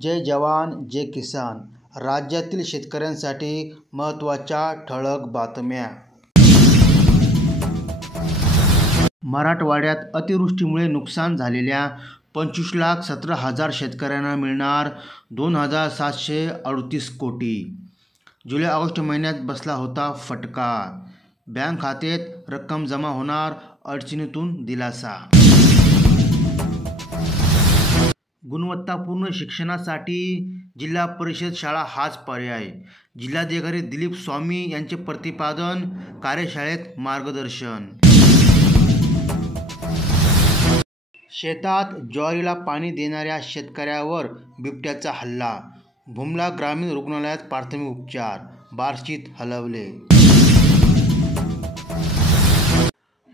जय जवान जय किसान. राज्यातील शेतकऱ्यांसाठी महत्त्वाच्या ठळक बातम्या. मराठवाड्यात अतिवृष्टीमुळे नुकसान झालेल्या 25,17,000 शेतकऱ्यांना मिळणार 2,738 कोटी. जुलै-ऑगस्ट महिन्यात बसला होता फटका. बँक खात्यात रक्कम जमा होणार, अडचणीतून दिलासा. गुणवत्तापूर्ण शिक्षणासाठी जिल्हा परिषद शाळा हाच पर्याय. जिल्हाधिकारी दिलीप स्वामी यांचे प्रतिपादन. कार्यशाळेत मार्गदर्शन. शेतात ज्वारीला पाणी देणाऱ्या शेतकऱ्यावर बिबट्याचा हल्ला. भूमला ग्रामीण रुग्णालयात प्राथमिक उपचार. बार्शीत हलवले.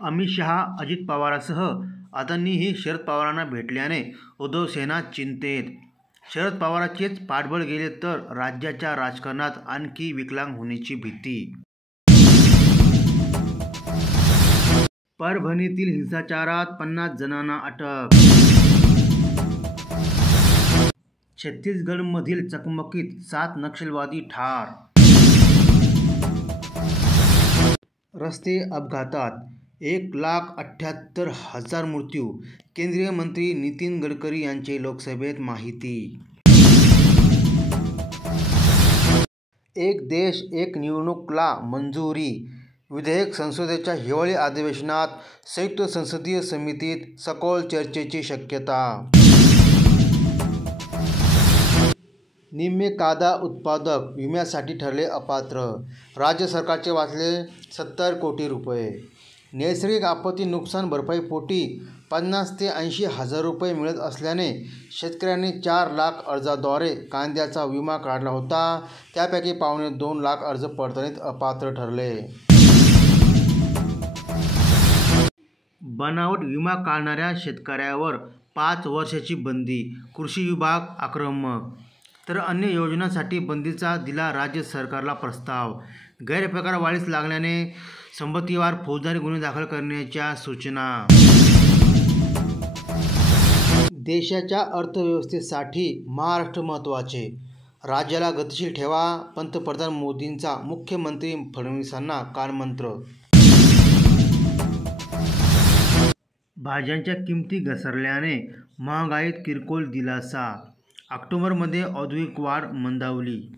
अमित शहा अजित पवारांसह अदानीही शरद पवारांना भेटल्याने उद्धव सेना चिंतेत. शरद पवारांचेच पाठबळ गेले तर राज्याच्या राजकारणात आणखी विकलांग होण्याची भीती. परभणीतील हिंसाचारात 50 जणांना अटक. छत्तीसगडमधील चकमकीत 7 नक्षलवादी ठार. रस्ते अपघातात 1,78,000 मृत्यू. केंद्रीय मंत्री नितीन गडकरी यांची लोकसभेत माहिती. एक देश एक निवडणूकला मंजुरी. विधेयक संसदेच्या हिवाळी अधिवेशनात संयुक्त संसदीय समितीत सखोल चर्चेची शक्यता. निम्मे कांदा उत्पादक विम्यासाठी ठरले अपात्र. राज्य सरकारचे वाचले 70 कोटी रुपये. नैसर्गिक आपत्ती नुकसान भरपाईपोटी 50 ते 80 हजार रुपये मिळत असल्याने शेतकऱ्यांनी 4 लाख अर्जाद्वारे कांद्याचा विमा काढला होता. त्यापैकी 2.25 लाख अर्ज पडताळणीत अपात्र ठरले. बनावट विमा काढणाऱ्या शेतकऱ्यावर 5 वर्षांची बंदी. कृषी विभाग आक्रमक. तर अन्य योजनांसाठी बंदीचा दिला राज्य सरकारला प्रस्ताव. गैरप्रकार वाढीस लागल्याने संपत्तीवर फौजदारी गुन्हे दाखल करण्याच्या सूचना. देशाच्या अर्थव्यवस्थेसाठी महाराष्ट्र महत्त्वाचे. राज्याला गतिशील ठेवा. पंतप्रधान मोदींचा मुख्यमंत्री फडणवीसांना कानमंत्र. भाज्यांच्या किमती घसरल्याने महागाईत किरकोळ दिलासा. ऑक्टोबरमध्ये औद्योगिक वाढ मंदावली.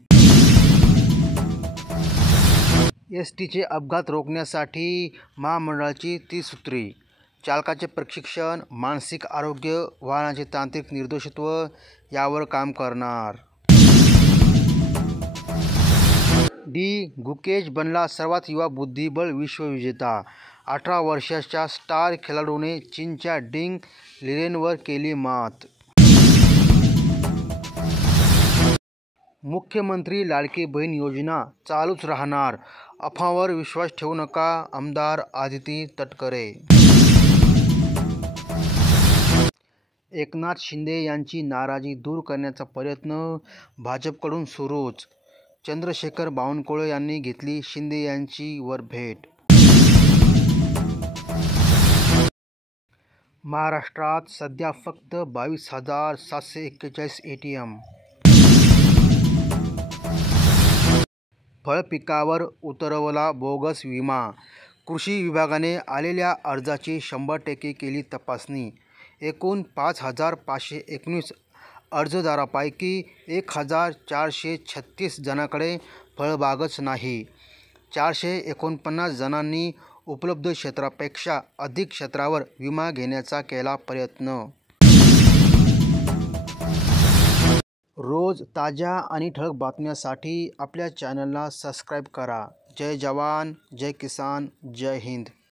एसटीचे अपघात रोखण्यासाठी महामंडळाची त्रिसूत्री. चालकाचे प्रशिक्षण, मानसिक आरोग्य, वाहनाचे तांत्रिक निर्दोषत्व यावर काम करणार. डी. गुकेश बनला सर्वात युवा बुद्धिबळ विश्वविजेता. 18 वर्षाच्या स्टार खेळाडूने चीनच्या डिंग लिरेनवर केली मात. मुख्यमंत्री लाडकी बहीण योजना चालूच राहणार. अफवांवर विश्वास ठेवू नका. आमदार आदिती तटकरे. एकनाथ शिंदे यांची नाराजी दूर करण्याचा प्रयत्न भाजपकडून सुरूच. चंद्रशेखर बावनकुळे यांनी घेतली शिंदे यांची वर भेट. महाराष्ट्रात सध्या फक्त 22,741 ATM. फळपिकावर उतरवला बोगस विमा. कृषी विभागाने आलेल्या अर्जाची 100% केली तपासणी. एकूण 5,519 अर्जदारांपैकी 1,436 जणांकडे फळबागच नाही. 449 जणांनी उपलब्ध क्षेत्रापेक्षा अधिक क्षेत्रावर विमा घेण्याचा केला प्रयत्न. रोज ताज्या आणि ठळक बातम्यांसाठी आपल्या चॅनलला सबस्क्राईब करा. जय जवान जय किसान जय हिंद.